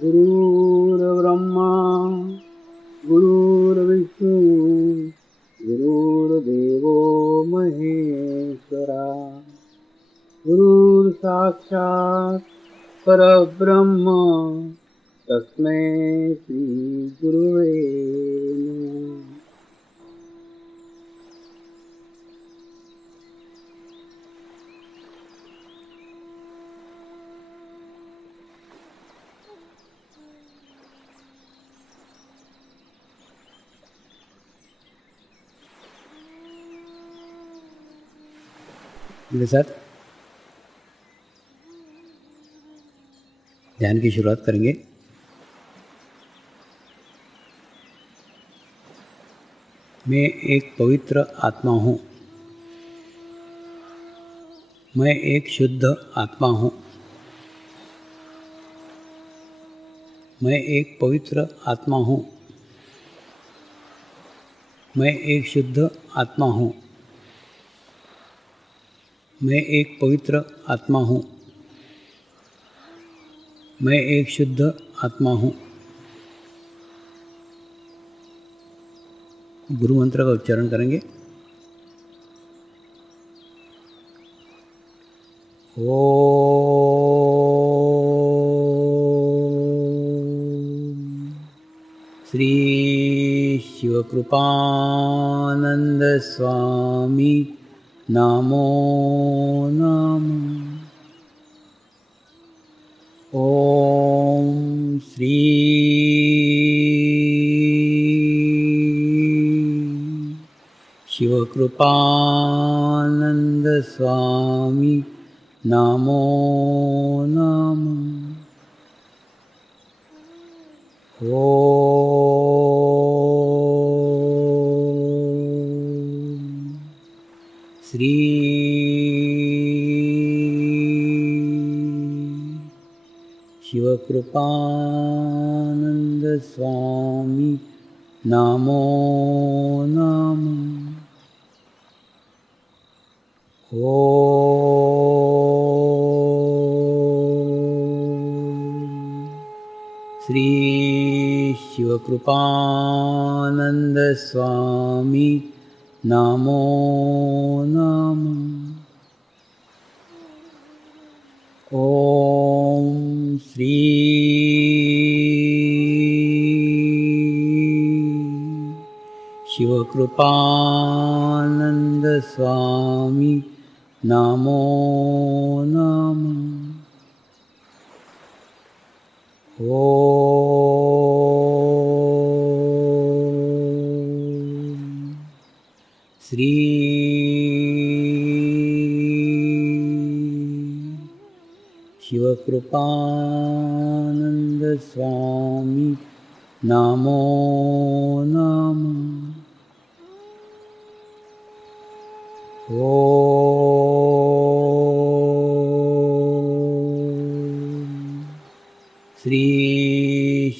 गुरुर्ब्रह्मा गुरुर्विष्णु गुरुर्देवो महेश्वरा गुरुर्साक्षात् परब्रह्म तस्मै श्री गुरुवे नमः। मेरे साथ ध्यान की शुरुआत करेंगे। मैं एक पवित्र आत्मा हूँ। मैं एक शुद्ध आत्मा हूँ। मैं एक पवित्र आत्मा हूँ। मैं एक शुद्ध आत्मा हूँ। मैं एक पवित्र आत्मा हूँ। मैं एक शुद्ध आत्मा हूँ। गुरु मंत्र का उच्चारण करेंगे। ओम श्री शिवकृपानंद स्वामी नमो नमः। ओम श्री शिवकृपानंद स्वामी नमो नमः। ओम श्री शिवकृपानंद स्वामी नमो नमः। ओम श्री शिवकृपानंद स्वामी नमो नमः। ओम श्री शिवकृपानंद स्वामी नमो नमः। ओम श्री शिवकृपानंद स्वामी नमो नमः। ओम श्री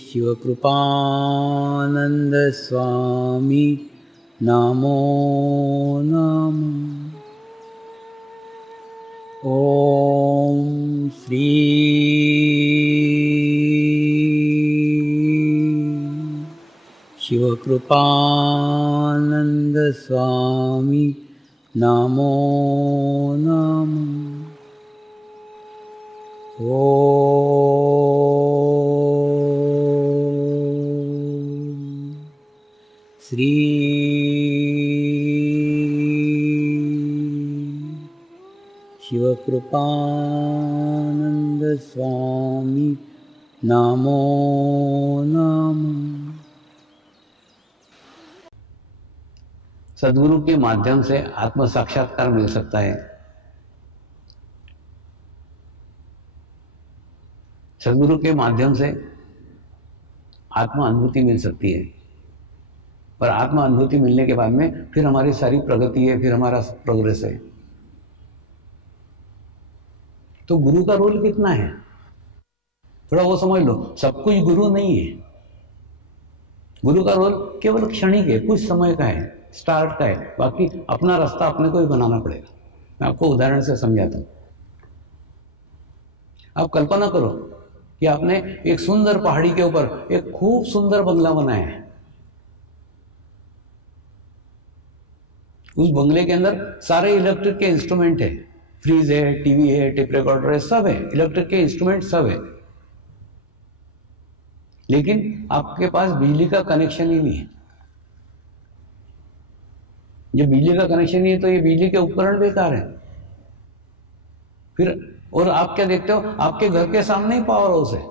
शिवकृपानंद स्वामी नमो नमः। ओम श्री शिवकृपानंद स्वामी नमो नमः। ओम श्री शिवकृपानंद स्वामी नमो नमः। सद्गुरु के माध्यम से आत्म साक्षात्कार मिल सकता है। सद्गुरु के माध्यम से आत्म अनुभूति मिल सकती है। पर आत्म अनुभूति मिलने के बाद में फिर हमारी सारी प्रगति है, फिर हमारा प्रोग्रेस है। तो गुरु का रोल कितना है, थोड़ा वो समझ लो। सब कुछ गुरु नहीं है। गुरु का रोल केवल क्षणिक है, कुछ समय का है, स्टार्ट का है। बाकी अपना रास्ता अपने को ही बनाना पड़ेगा। मैं आपको उदाहरण से समझाता हूं। आप कल्पना करो कि आपने एक सुंदर पहाड़ी के ऊपर एक खूब सुंदर बंगला बनाया है। उस बंगले के अंदर सारे इलेक्ट्रिक के इंस्ट्रूमेंट है, फ्रीज है, टीवी है, टेप रिकॉर्डर है, सब है, इलेक्ट्रिक के इंस्ट्रूमेंट सब है, लेकिन आपके पास बिजली का कनेक्शन ही नहीं है। जब बिजली का कनेक्शन नहीं है तो ये बिजली के उपकरण बेकार है। फिर और आप क्या देखते हो, आपके घर के सामने ही पावर हाउस है,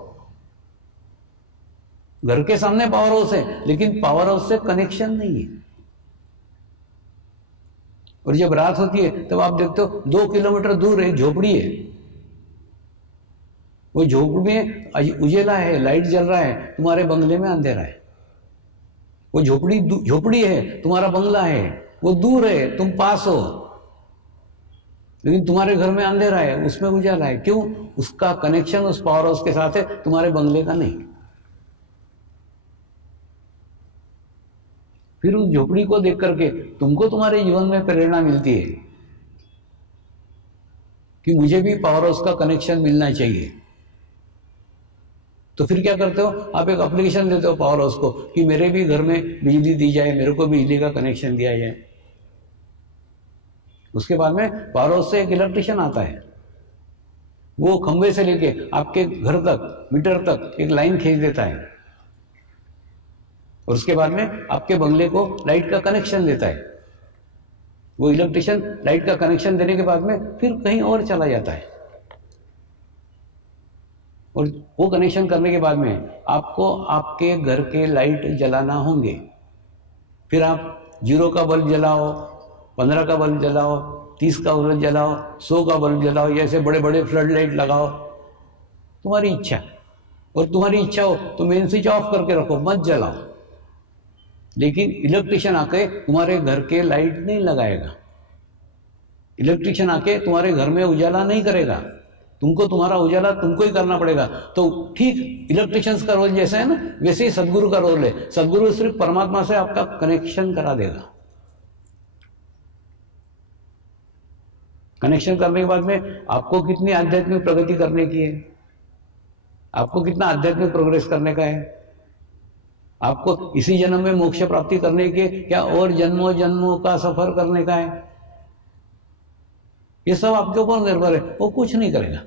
घर के सामने पावर हाउस है, लेकिन पावर हाउस से कनेक्शन नहीं है। और जब रात होती है तब आप देखते हो 2 किलोमीटर दूर एक झोपड़ी है, वो झोपड़ी में उजेला है, लाइट जल रहा है, तुम्हारे बंगले में अंधेरा है। वो झोपड़ी है, तुम्हारा बंगला है, वो दूर है, तुम पास हो, लेकिन तुम्हारे घर में अंधेरा है, उसमें उजाला है। क्यों? उसका कनेक्शन उस पावर हाउस के साथ है, तुम्हारे बंगले का नहीं। फिर उस झोपड़ी को देख करके तुमको तुम्हारे जीवन में प्रेरणा मिलती है कि मुझे भी पावर हाउस का कनेक्शन मिलना चाहिए। तो फिर क्या करते हो, आप एक एप्लीकेशन देते हो पावर हाउस को कि मेरे भी घर में बिजली दी जाए, मेरे को बिजली का कनेक्शन दिया जाए। उसके बाद में पावर हाउस से एक इलेक्ट्रिशियन आता है, वो खंभे से लेके आपके घर तक, मीटर तक एक लाइन खींच देता है, और उसके बाद में आपके बंगले को लाइट का कनेक्शन देता है। वो इलेक्ट्रिशियन लाइट का कनेक्शन देने के बाद में फिर कहीं और चला जाता है, और वो कनेक्शन करने के बाद में आपको आपके घर के लाइट जलाना होंगे। फिर आप 0 का बल्ब जलाओ, 15 का बल्ब जलाओ, 30 का बल्ब जलाओ, 100 का बल्ब जलाओ, ऐसे बड़े बड़े फ्लड लाइट लगाओ, तुम्हारी इच्छा। और तुम्हारी इच्छा हो तो मेन स्विच ऑफ करके रखो, मत जलाओ, लेकिन इलेक्ट्रिशियन आके तुम्हारे घर के लाइट नहीं लगाएगा, इलेक्ट्रिशियन आके तुम्हारे घर में उजाला नहीं करेगा, तुमको तुम्हारा उजाला तुमको ही करना पड़ेगा। तो ठीक इलेक्ट्रिशियंस का रोल जैसा है ना, वैसे ही सदगुरु का रोल है। सदगुरु सिर्फ परमात्मा से आपका कनेक्शन करा देगा। कनेक्शन करने के बाद में आपको कितनी आध्यात्मिक प्रगति करने की है, आपको कितना आध्यात्मिक प्रोग्रेस करने का है, आपको इसी जन्म में मोक्ष प्राप्ति करने के क्या और जन्मों जन्मों का सफर करने का है, ये सब आपके ऊपर निर्भर है। वो कुछ नहीं करेगा,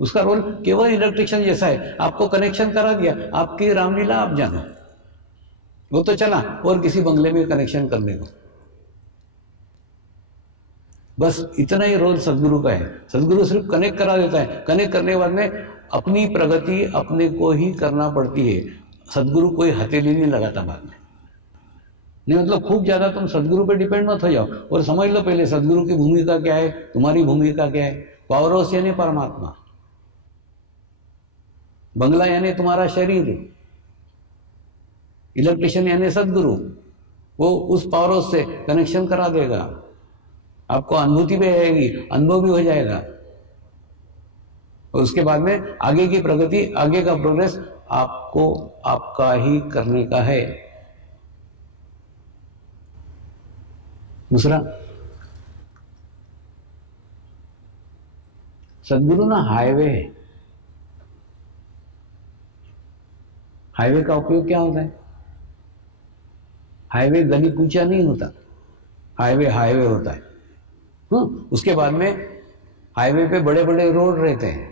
उसका रोल केवल इलेक्ट्रिशियन जैसा है। आपको कनेक्शन करा दिया, आपकी रामलीला आप जानो, वो तो चला और किसी बंगले में कनेक्शन करने को। बस इतना ही रोल सदगुरु का है। सदगुरु सिर्फ कनेक्ट करा देता है, कनेक्ट करने के बाद में अपनी प्रगति अपने को ही करना पड़ती है। सदगुरु कोई हथेली नहीं लगाता बाद में। नहीं मतलब खूब ज्यादा तुम सदगुरु पे डिपेंड मत हो जाओ, और समझ लो पहले सदगुरु की भूमिका क्या है, तुम्हारी भूमिका क्या है। पावर हाउस यानी परमात्मा, बंगला यानी तुम्हारा शरीर, इलेक्ट्रिशियन यानी सदगुरु, वो उस पावर हाउस से कनेक्शन करा देगा, आपको अनुभूति भी आएगी, अनुभव भी हो जाएगा, और उसके बाद में आगे की प्रगति, आगे का प्रोग्रेस आपको आपका ही करने का है। दूसरा, सदगुरु ना हाईवे है। हाईवे का उपयोग क्या होता है? हाईवे गली कूचा नहीं होता, हाईवे हाईवे होता है। उसके बाद में हाईवे पे बड़े बड़े रोड रहते हैं,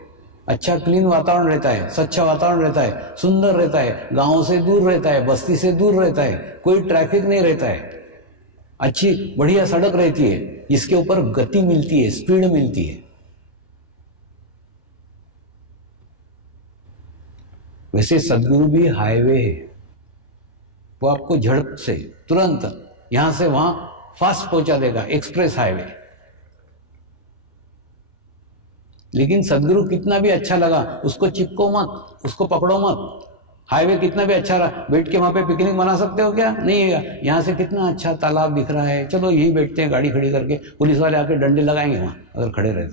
अच्छा क्लीन वातावरण रहता है, स्वच्छ वातावरण रहता है, सुंदर रहता है, गांव से दूर रहता है, बस्ती से दूर रहता है, कोई ट्रैफिक नहीं रहता है, अच्छी बढ़िया सड़क रहती है जिसके ऊपर गति मिलती है, स्पीड मिलती है। वैसे सदगुरु भी हाईवे है, वो आपको झड़प से तुरंत यहां से वहां फास्ट पहुंचा देगा, एक्सप्रेस हाईवे। लेकिन सदगुरु कितना भी अच्छा लगा उसको चिपको मत, उसको पकड़ो मत। हाईवे कितना भी अच्छा रहा, बैठ के वहां पे पिकनिक मना सकते हो क्या? नहीं है। यहाँ से कितना अच्छा तालाब दिख रहा है, चलो यही बैठते हैं, गाड़ी खड़ी करके पुलिस वाले आके डंडे लगाएंगे वहां अगर खड़े रहे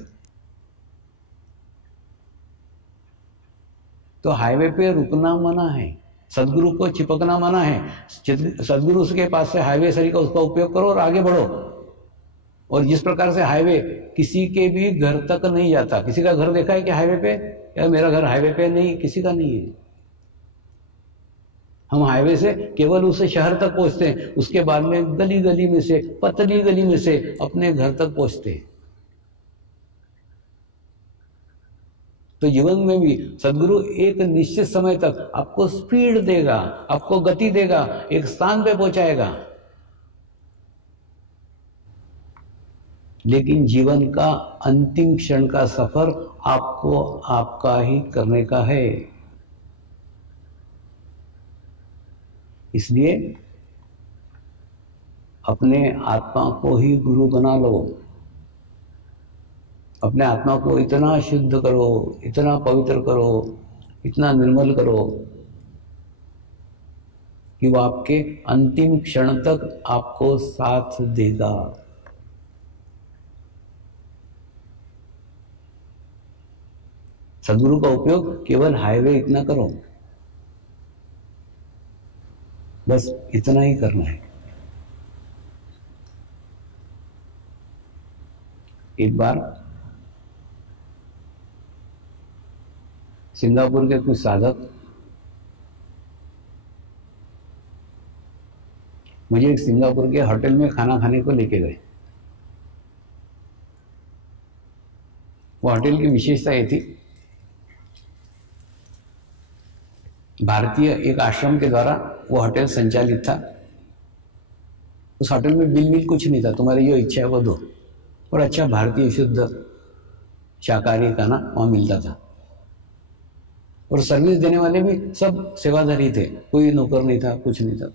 तो। हाईवे पे रुकना मना है, सदगुरु को चिपकना मना है। सदगुरु के पास से हाईवे सरी का उसका उपयोग करो और आगे बढ़ो। और जिस प्रकार से हाईवे किसी के भी घर तक नहीं जाता, किसी का घर देखा है कि हाईवे पे, या मेरा घर हाईवे पे नहीं, किसी का नहीं है। हम हाईवे से केवल उस शहर तक पहुंचते हैं, उसके बाद में गली गली में से, पतली गली में से अपने घर तक पहुंचते हैं। तो जीवन में भी सदगुरु एक निश्चित समय तक आपको स्पीड देगा, आपको गति देगा, एक स्थान पे पहुंचाएगा, लेकिन जीवन का अंतिम क्षण का सफर आपको आपका ही करने का है। इसलिए अपने आत्मा को ही गुरु बना लो। अपने आत्मा को इतना शुद्ध करो, इतना पवित्र करो, इतना निर्मल करो कि वो आपके अंतिम क्षण तक आपको साथ देगा। सदगुरु का उपयोग केवल हाईवे इतना करो, बस इतना ही करना है। एक बार सिंगापुर के कुछ साधक मुझे एक सिंगापुर के होटल में खाना खाने को लेके गए। वो होटल की विशेषता ये थी, भारतीय एक आश्रम के द्वारा वो होटल संचालित था। उस होटल में बिल कुछ नहीं था, तुम्हारी जो इच्छा है वो दो, और अच्छा भारतीय शुद्ध शाकाहारी खाना वहाँ मिलता था। और सर्विस देने वाले भी सब सेवाधारी थे, कोई नौकर नहीं था, कुछ नहीं था,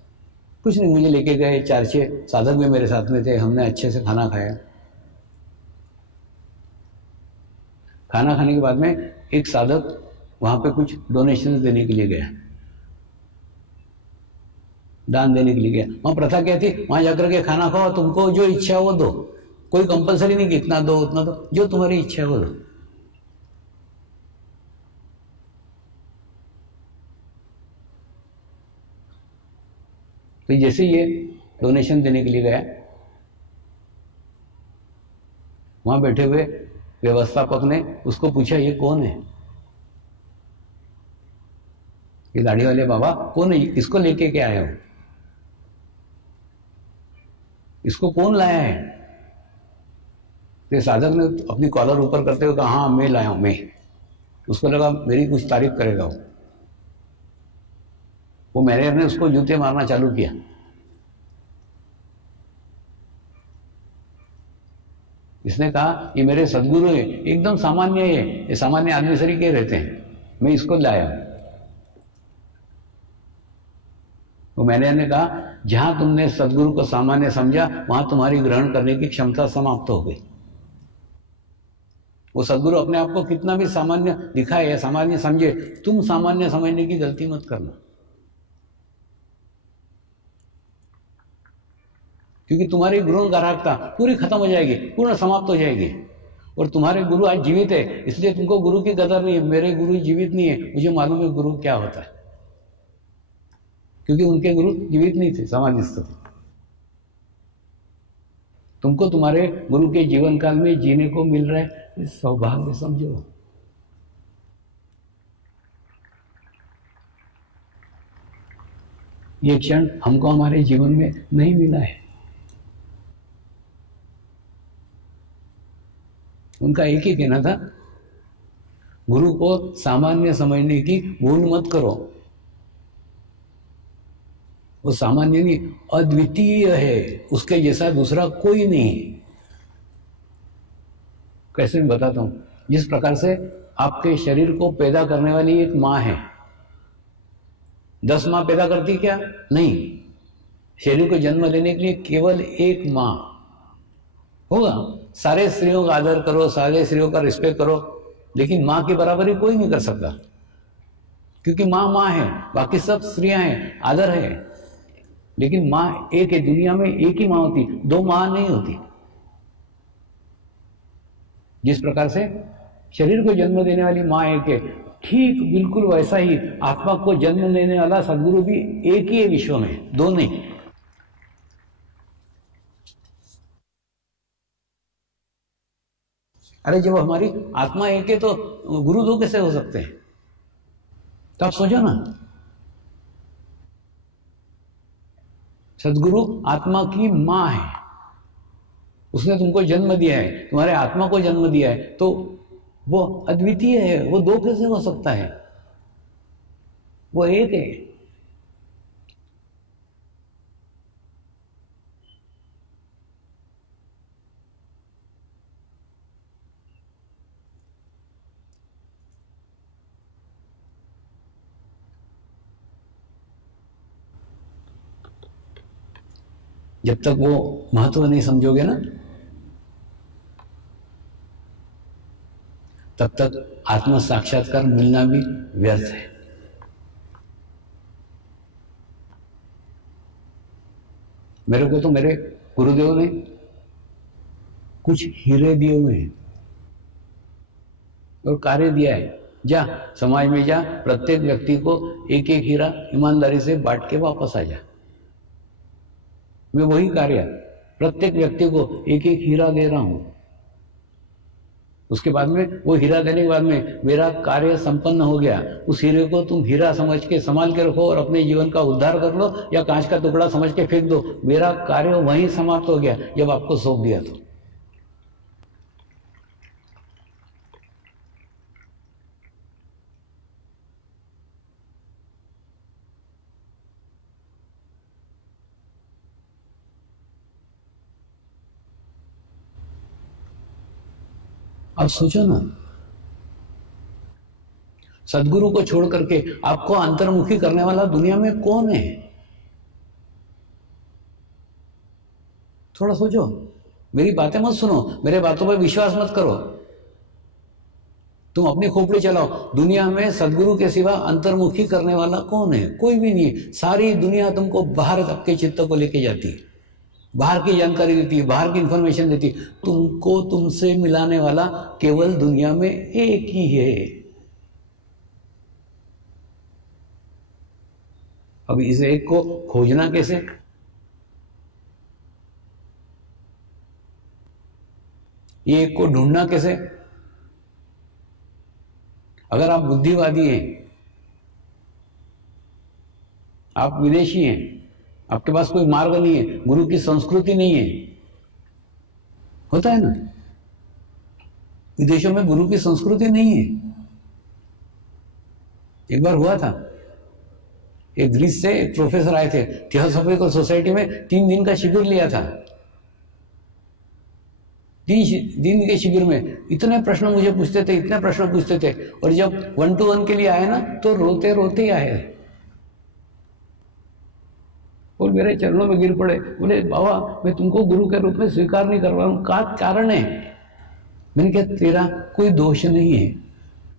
कुछ नहीं। मुझे लेके गए, 4-6 साधक भी मेरे साथ में थे, हमने अच्छे से खाना खाया। खाना खाने के बाद में एक साधक वहां पे कुछ डोनेशन देने के लिए गया, दान देने के लिए गया। वहां प्रथा क्या थी, वहां जाकर के खाना खाओ, तुमको जो इच्छा है वो दो, कोई कंपलसरी नहीं कि इतना दो उतना दो, जो तुम्हारी इच्छा है वो दो। तो जैसे ये डोनेशन देने के लिए गया, वहां बैठे हुए व्यवस्थापक ने उसको पूछा, ये कौन है? ये दाढ़ी वाले बाबा कौन है, इसको लेके क्या आए हो, इसको कौन लाया है? तो साधक ने अपनी कॉलर ऊपर करते हुए कहा, हाँ मैं लाया हूं, मैं। उसको लगा मेरी कुछ तारीफ करेगा वो मैनेजर ने उसको जूते मारना चालू किया। इसने कहा, ये मेरे सदगुरु है, एकदम सामान्य है, ये सामान्य आदमी सरी के रहते हैं, मैं इसको लाया। वो मैनेजर ने कहा, जहां तुमने सदगुरु को सामान्य समझा वहां तुम्हारी ग्रहण करने की क्षमता समाप्त हो गई। वो सदगुरु अपने आप को कितना भी सामान्य दिखाए या सामान्य समझे, तुम सामान्य समझने की गलती मत करना, क्योंकि तुम्हारी गुरु ग्राहकता पूरी खत्म हो जाएगी, पूर्ण समाप्त हो जाएगी। और तुम्हारे गुरु आज जीवित है, इसलिए तुमको गुरु की कदर नहीं है। मेरे गुरु जीवित नहीं है, मुझे मालूम है गुरु क्या होता है, क्योंकि उनके गुरु जीवित नहीं थे, सामान्य स्थिति। तुमको तुम्हारे गुरु के जीवन काल में जीने को मिल रहा है, इस सौभाग्य समझो। ये क्षण हमको हमारे जीवन में नहीं मिला है। उनका एक ही कहना था, गुरु को सामान्य समझने की भूल मत करो। वो सामान्य नहीं, अद्वितीय है, उसके जैसा दूसरा कोई नहीं। कैसे मैं बताता हूं, जिस प्रकार से आपके शरीर को पैदा करने वाली एक मां है, 10 मां पैदा करती क्या? नहीं, शरीर को जन्म लेने के लिए केवल एक मां होगा। सारे स्त्रियों का आदर करो, सारे स्त्रियों का रिस्पेक्ट करो, लेकिन मां की बराबरी कोई नहीं कर सकता, क्योंकि मां है, बाकी सब स्त्रियां हैं, आदर है, लेकिन मां एक है। दुनिया में एक ही मां होती, 2 मां नहीं होती। जिस प्रकार से शरीर को जन्म देने वाली मां एक है, ठीक बिल्कुल वैसा ही आत्मा को जन्म देने वाला सदगुरु भी एक ही है विश्व में, 2 नहीं। अरे जब हमारी आत्मा एक है तो गुरु दो कैसे हो सकते हैं? तो आप सोचो ना, सदगुरु आत्मा की माँ है, उसने तुमको जन्म दिया है, तुम्हारे आत्मा को जन्म दिया है, तो वो अद्वितीय है, वो दो कैसे हो सकता है? वो एक है। जब तक वो महत्व नहीं समझोगे ना, तब तक आत्म साक्षात्कार मिलना भी व्यर्थ है। मेरे को तो मेरे गुरुदेव ने कुछ हीरे दिए हुए हैं और कार्य दिया है, जा समाज में जा, प्रत्येक व्यक्ति को एक एक हीरा ईमानदारी से बांट के वापस आ जा। मैं वही कार्य प्रत्येक व्यक्ति को एक एक हीरा दे रहा हूं। उसके बाद में वो हीरा देने के बाद में मेरा कार्य संपन्न हो गया। उस हीरे को तुम हीरा समझ के संभाल के रखो और अपने जीवन का उद्धार कर लो, या कांच का टुकड़ा समझ के फेंक दो। मेरा कार्य वहीं समाप्त हो गया जब आपको सौंप दिया तो। अब सोचो ना, सदगुरु को छोड़ करके आपको अंतर्मुखी करने वाला दुनिया में कौन है? थोड़ा सोचो, मेरी बातें मत सुनो, मेरे बातों पर विश्वास मत करो, तुम अपनी खोपड़ी चलाओ। दुनिया में सदगुरु के सिवा अंतर्मुखी करने वाला कौन है? कोई भी नहीं है। सारी दुनिया तुमको बाहर आपके चित्त को लेके जाती है, बाहर की जानकारी देती है, बाहर की इंफॉर्मेशन देती है। तुमको तुमसे मिलाने वाला केवल दुनिया में एक ही है। अब इस एक को खोजना कैसे? ये एक को ढूंढना कैसे? अगर आप बुद्धिवादी हैं, आप विदेशी हैं, आपके पास कोई मार्ग नहीं है, गुरु की संस्कृति नहीं है, होता है ना, विदेशों में गुरु की संस्कृति नहीं है। एक बार हुआ था, एक ग्रीस से एक प्रोफेसर आए थे, थियोसॉफिकल सोसाइटी में 3 दिन का शिविर लिया था। 3 दिन के शिविर में इतने प्रश्न मुझे पूछते थे, इतने प्रश्न पूछते थे, और जब 1 to 1 के लिए आए ना तो रोते रोते ही आए और मेरे चरणों में गिर पड़े। बोले बाबा, मैं तुमको गुरु के रूप में स्वीकार नहीं कर रहा हूं, क्या कारण है? मैंने कहा तेरा कोई दोष नहीं है,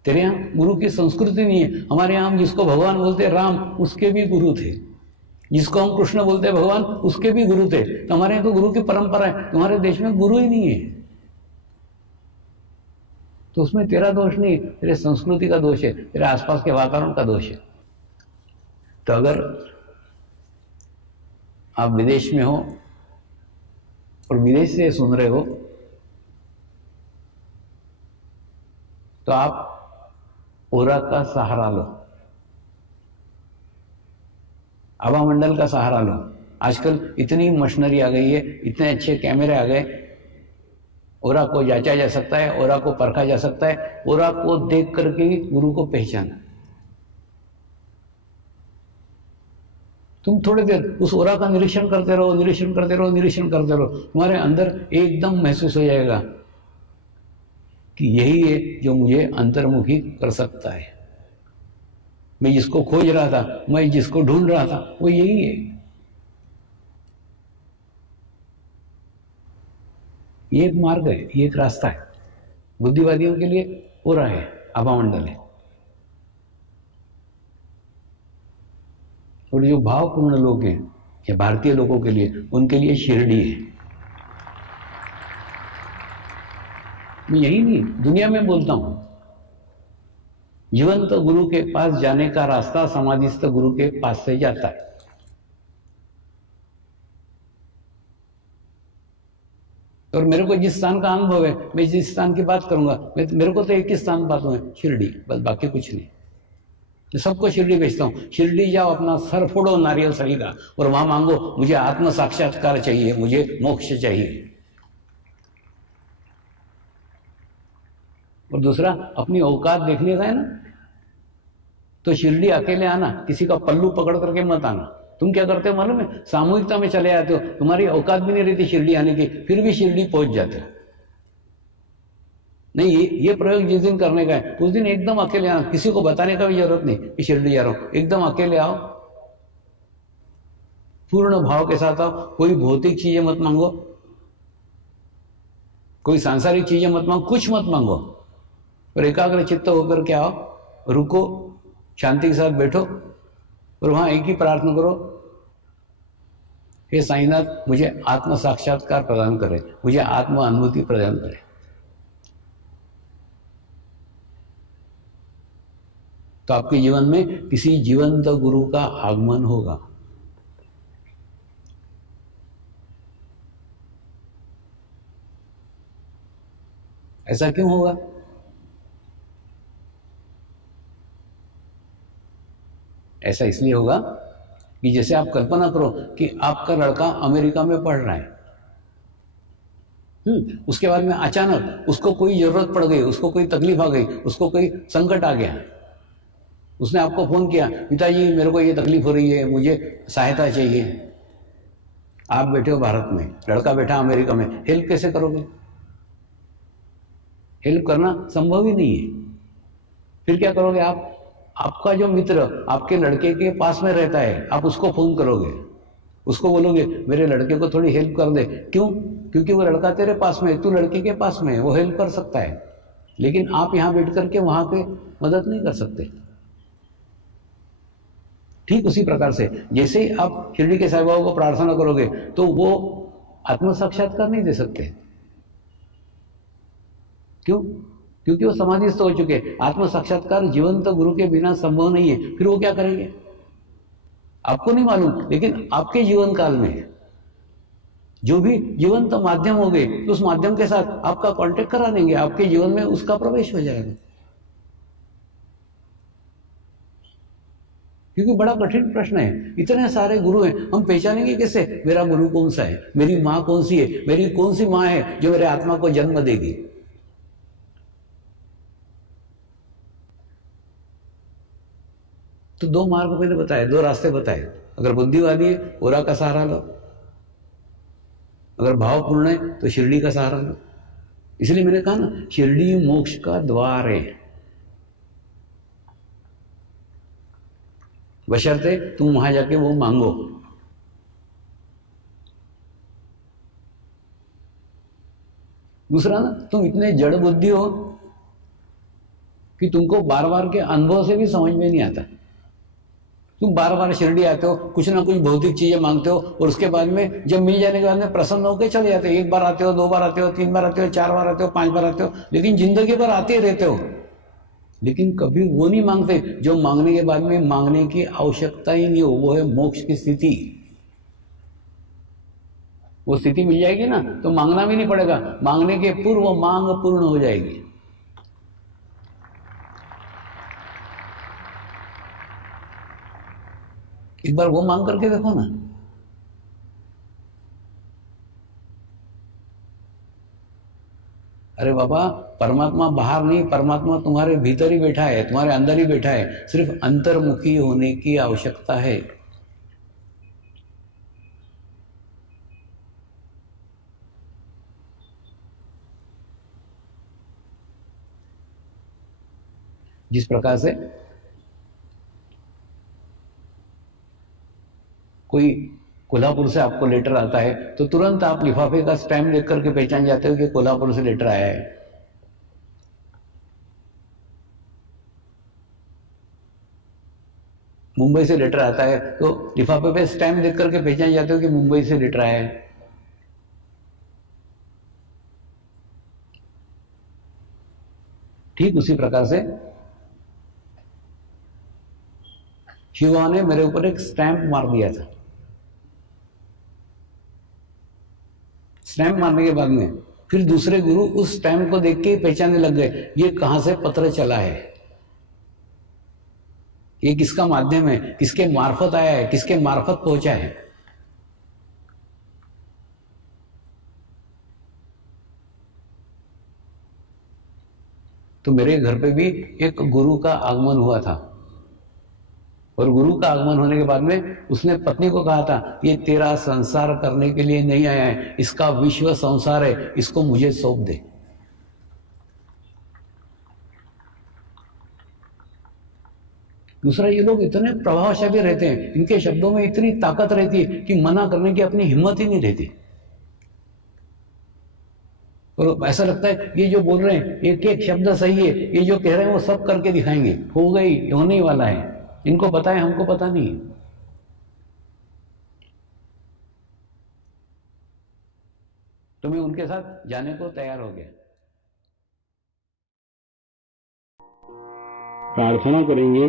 तेरे यहाँ गुरु की संस्कृति नहीं है। हमारे यहाँ हम जिसको भगवान बोलते राम, उसके भी गुरु थे, जिसको हम कृष्ण बोलते भगवान, उसके भी गुरु थे। तो हमारे यहाँ तो गुरु की परंपरा है, तुम्हारे देश में गुरु ही नहीं है, तो उसमें तेरा दोष नहीं, तेरे संस्कृति का दोष है, तेरे आसपास के वातावरण का दोष है। तो अगर आप विदेश में हो और विदेश से सुन रहे हो, तो आप ओरा का सहारा लो, आभा मंडल का सहारा लो। आजकल इतनी मशीनरी आ गई है, इतने अच्छे कैमरे आ गए, ओरा को जांचा जा सकता है, ओरा को परखा जा सकता है। ओरा को देख करके गुरु को पहचाना। तुम थोड़ी देर उस ओरा का निरीक्षण करते रहो, निरीक्षण करते रहो, निरीक्षण करते रहो, तुम्हारे अंदर एकदम महसूस हो जाएगा कि यही है जो मुझे अंतर्मुखी कर सकता है। मैं जिसको खोज रहा था, मैं जिसको ढूंढ रहा था, वो यही है। ये एक मार्ग है, ये एक रास्ता है। बुद्धिवादियों के लिए ओरा है, आभा मंडल है, और जो भावपूर्ण लोग हैं या भारतीय लोगों के लिए, उनके लिए शिरडी है। मैं यही नहीं, दुनिया में बोलता हूं, जीवंत गुरु के पास जाने का रास्ता समाधिस्थ गुरु के पास से जाता है। और मेरे को जिस स्थान का अनुभव है, मैं जिस स्थान की बात करूंगा, मेरे को तो एक ही स्थान बात है, शिरडी, बस बाकी कुछ नहीं। मैं सबको शिरडी भेजता हूँ, शिरडी जाओ, अपना सर फोड़ो नारियल सही का, और वहां मांगो मुझे आत्म साक्षात्कार चाहिए, मुझे मोक्ष चाहिए। और दूसरा, अपनी औकात देखने का है ना, तो शिरडी अकेले आना, किसी का पल्लू पकड़ करके मत आना। तुम क्या करते हो मालूम है, सामूहिकता में चले आते हो, तुम्हारी औकात भी नहीं रहती शिरडी आने की, फिर भी शिरडी पहुंच जाते हो। नहीं, ये प्रयोग जिस दिन करने का है, उस दिन एकदम अकेले आना, किसी को बताने का भी जरूरत नहीं कि शिरडी जा रहा हूं, एकदम अकेले आओ, पूर्ण भाव के साथ आओ। कोई भौतिक चीजें मत मांगो, कोई सांसारिक चीजें मत मांगो, कुछ मत मांगो, और एकाग्र चित्त होकर के आओ, रुको, शांति के साथ बैठो, और वहां एक ही प्रार्थना करो, हे साईनाथ मुझे आत्म साक्षात्कार प्रदान करे, मुझे आत्म अनुभूति प्रदान करे। तो आपके जीवन में किसी जीवंत गुरु का आगमन होगा। ऐसा क्यों होगा? ऐसा इसलिए होगा कि जैसे आप कल्पना करो कि आपका लड़का अमेरिका में पढ़ रहा है, उसके बाद में अचानक उसको कोई जरूरत पड़ गई, उसको कोई तकलीफ आ गई, उसको कोई संकट आ गया, उसने आपको फोन किया, पिताजी मेरे को ये तकलीफ हो रही है, मुझे सहायता चाहिए। आप बैठे हो भारत में, लड़का बैठा अमेरिका में, हेल्प कैसे करोगे? हेल्प करना संभव ही नहीं है। फिर क्या करोगे आप? आपका जो मित्र आपके लड़के के पास में रहता है, आप उसको फोन करोगे, उसको बोलोगे मेरे लड़के को थोड़ी हेल्प कर दे। क्यों? क्योंकि वो लड़का तेरे पास में है, तू लड़के के पास में है, वो हेल्प कर सकता है, लेकिन आप यहां बैठ करके वहां पे मदद नहीं कर सकते। ठीक उसी प्रकार से जैसे ही आप शिरडी के साईं बाबा को प्रार्थना करोगे तो वो आत्म साक्षात्कार नहीं दे सकते। क्यों? क्योंकि वो समाधिस्थ हो चुके। आत्म साक्षात्कार जीवंत गुरु के बिना संभव नहीं है। फिर वो क्या करेंगे आपको नहीं मालूम, लेकिन आपके जीवन काल में जो भी जीवंत माध्यम हो गए, तो उस माध्यम के साथ आपका कांटेक्ट करा देंगे, आपके जीवन में उसका प्रवेश हो जाएगा। क्योंकि बड़ा कठिन प्रश्न है, इतने सारे गुरु हैं, हम पहचानेंगे कैसे मेरा गुरु कौन सा है, मेरी माँ कौन सी है, मेरी कौन सी माँ है जो मेरे आत्मा को जन्म देगी। तो दो मार्ग मैंने बताए, दो रास्ते बताए। अगर बुद्धि वाली है ओरा का सहारा लो, अगर भावपूर्ण है तो शिरडी का सहारा लो। इसलिए मैंने कहा ना, शिरडी मोक्ष का द्वार है, बशर्ते तुम वहां जाके वो मांगो। दूसरा ना, तुम इतने जड़ बुद्धि हो कि तुमको बार बार के अनुभव से भी समझ में नहीं आता। तुम बार बार शिरडी आते हो, कुछ ना कुछ भौतिक चीजें मांगते हो, और उसके बाद में जब मिल जाने के बाद में प्रसन्न होकर चले जाते हो। एक बार आते हो, दो बार आते हो, तीन बार आते हो, चार बार आते हो, 5 बार आते हो, लेकिन जिंदगी भर आते रहते हो, लेकिन कभी वो नहीं मांगते जो मांगने के बाद में मांगने की आवश्यकता ही नहीं हो, वो है मोक्ष की स्थिति। वो स्थिति मिल जाएगी ना तो मांगना भी नहीं पड़ेगा, मांगने के पूर्व मांग पूर्ण हो जाएगी। एक बार वो मांग करके देखो ना। अरे बाबा, परमात्मा बाहर नहीं, परमात्मा तुम्हारे भीतर ही बैठा है, तुम्हारे अंदर ही बैठा है, सिर्फ अंतर्मुखी होने की आवश्यकता है। जिस प्रकार से कोई कोल्हापुर से आपको लेटर आता है तो तुरंत आप लिफाफे का स्टैम्प देख करके पहचान जाते हो कि कोल्हापुर से लेटर आया है। मुंबई से लेटर आता है तो लिफाफे पे स्टैम्प देख करके पहचान जाते हो कि मुंबई से लेटर आया है। ठीक उसी प्रकार से शिवा ने मेरे ऊपर एक स्टैम्प मार दिया था। स्टैम्प मारने के बाद में फिर दूसरे गुरु उस स्टैम्प को देख के पहचानने लग गए, ये कहां से पत्र चला है, ये किसका माध्यम है, किसके मार्फत आया है, किसके मार्फत पहुंचा है। तो मेरे घर पे भी एक गुरु का आगमन हुआ था, और गुरु का आगमन होने के बाद में उसने पत्नी को कहा था, ये तेरा संसार करने के लिए नहीं आया है, इसका विश्व संसार है, इसको मुझे सौंप दे। दूसरा, ये लोग इतने प्रभावशाली रहते हैं, इनके शब्दों में इतनी ताकत रहती है कि मना करने की अपनी हिम्मत ही नहीं रहती। और ऐसा लगता है ये जो बोल रहे हैं एक एक शब्द सही है, ये जो कह रहे हैं वो सब करके दिखाएंगे, हो गई, होने ही वाला है, इनको पता है, हमको पता नहीं। तो मैं उनके साथ जाने को तैयार हो गया। प्रार्थना करेंगे।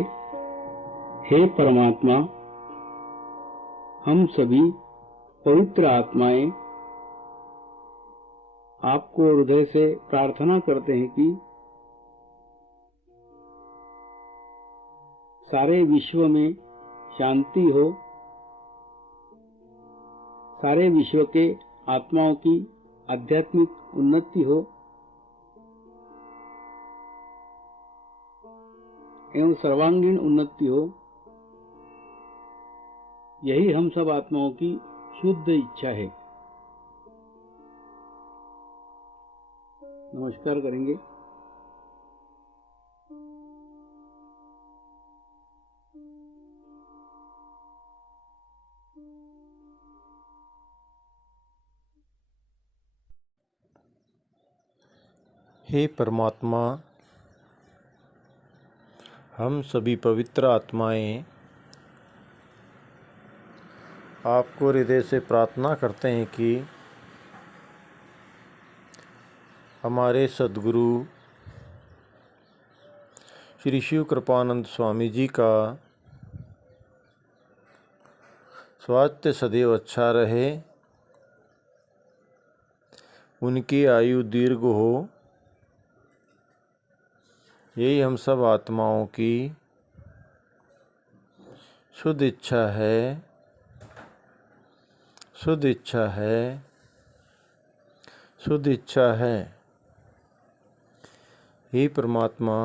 हे परमात्मा, हम सभी पवित्र आत्माएं आपको हृदय से प्रार्थना करते हैं कि सारे विश्व में शांति हो, सारे विश्व के आत्माओं की आध्यात्मिक उन्नति हो एवं सर्वांगीण उन्नति हो। यही हम सब आत्माओं की शुद्ध इच्छा है। नमस्कार करेंगे। हे परमात्मा, हम सभी पवित्र आत्माएं आपको हृदय से प्रार्थना करते हैं कि हमारे सद्गुरु श्री शिव कृपानंद स्वामी जी का स्वास्थ्य सदैव अच्छा रहे, उनकी आयु दीर्घ हो, यही हम सब आत्माओं की शुद्ध इच्छा है, शुद्ध इच्छा है, शुद्ध इच्छा है। हे परमात्मा,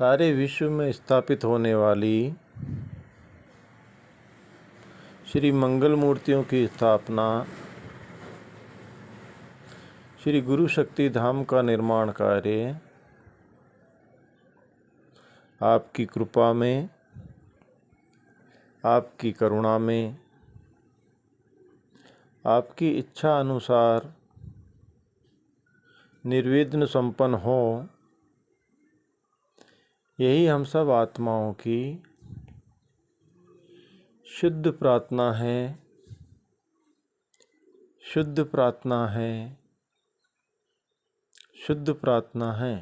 सारे विश्व में स्थापित होने वाली श्री मंगल मूर्तियों की स्थापना, श्री गुरु शक्ति धाम का निर्माण कार्य आपकी कृपा में, आपकी करुणा में, आपकी इच्छा अनुसार निर्विघ्न संपन्न हो, यही हम सब आत्माओं की शुद्ध प्रार्थना है, शुद्ध प्रार्थना है, शुद्ध प्रार्थना है।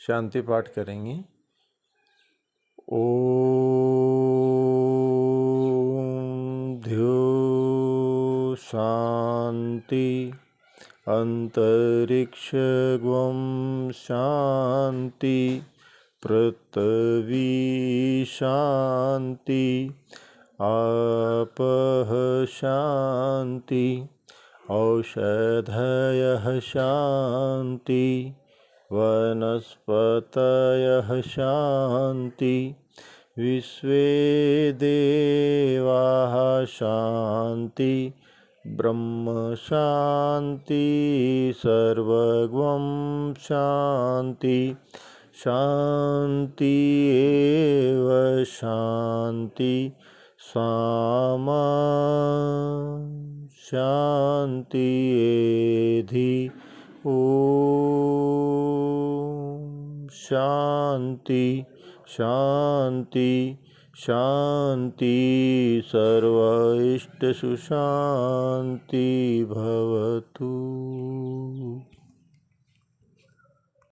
शांति पाठ करेंगे। ओम ध्यो शांति अंतरिक्ष ग्वम शांति पृथ्वी शांति आपः शांति औषधयः शांति वनस्पतयः शांति विश्वे देवाः शांति ब्रह्म शांति सर्वगं शांति शांति एव शांति सामा शांति एधि ओम शांति शांति शांति सर्व इष्ट सुशांति भवतु।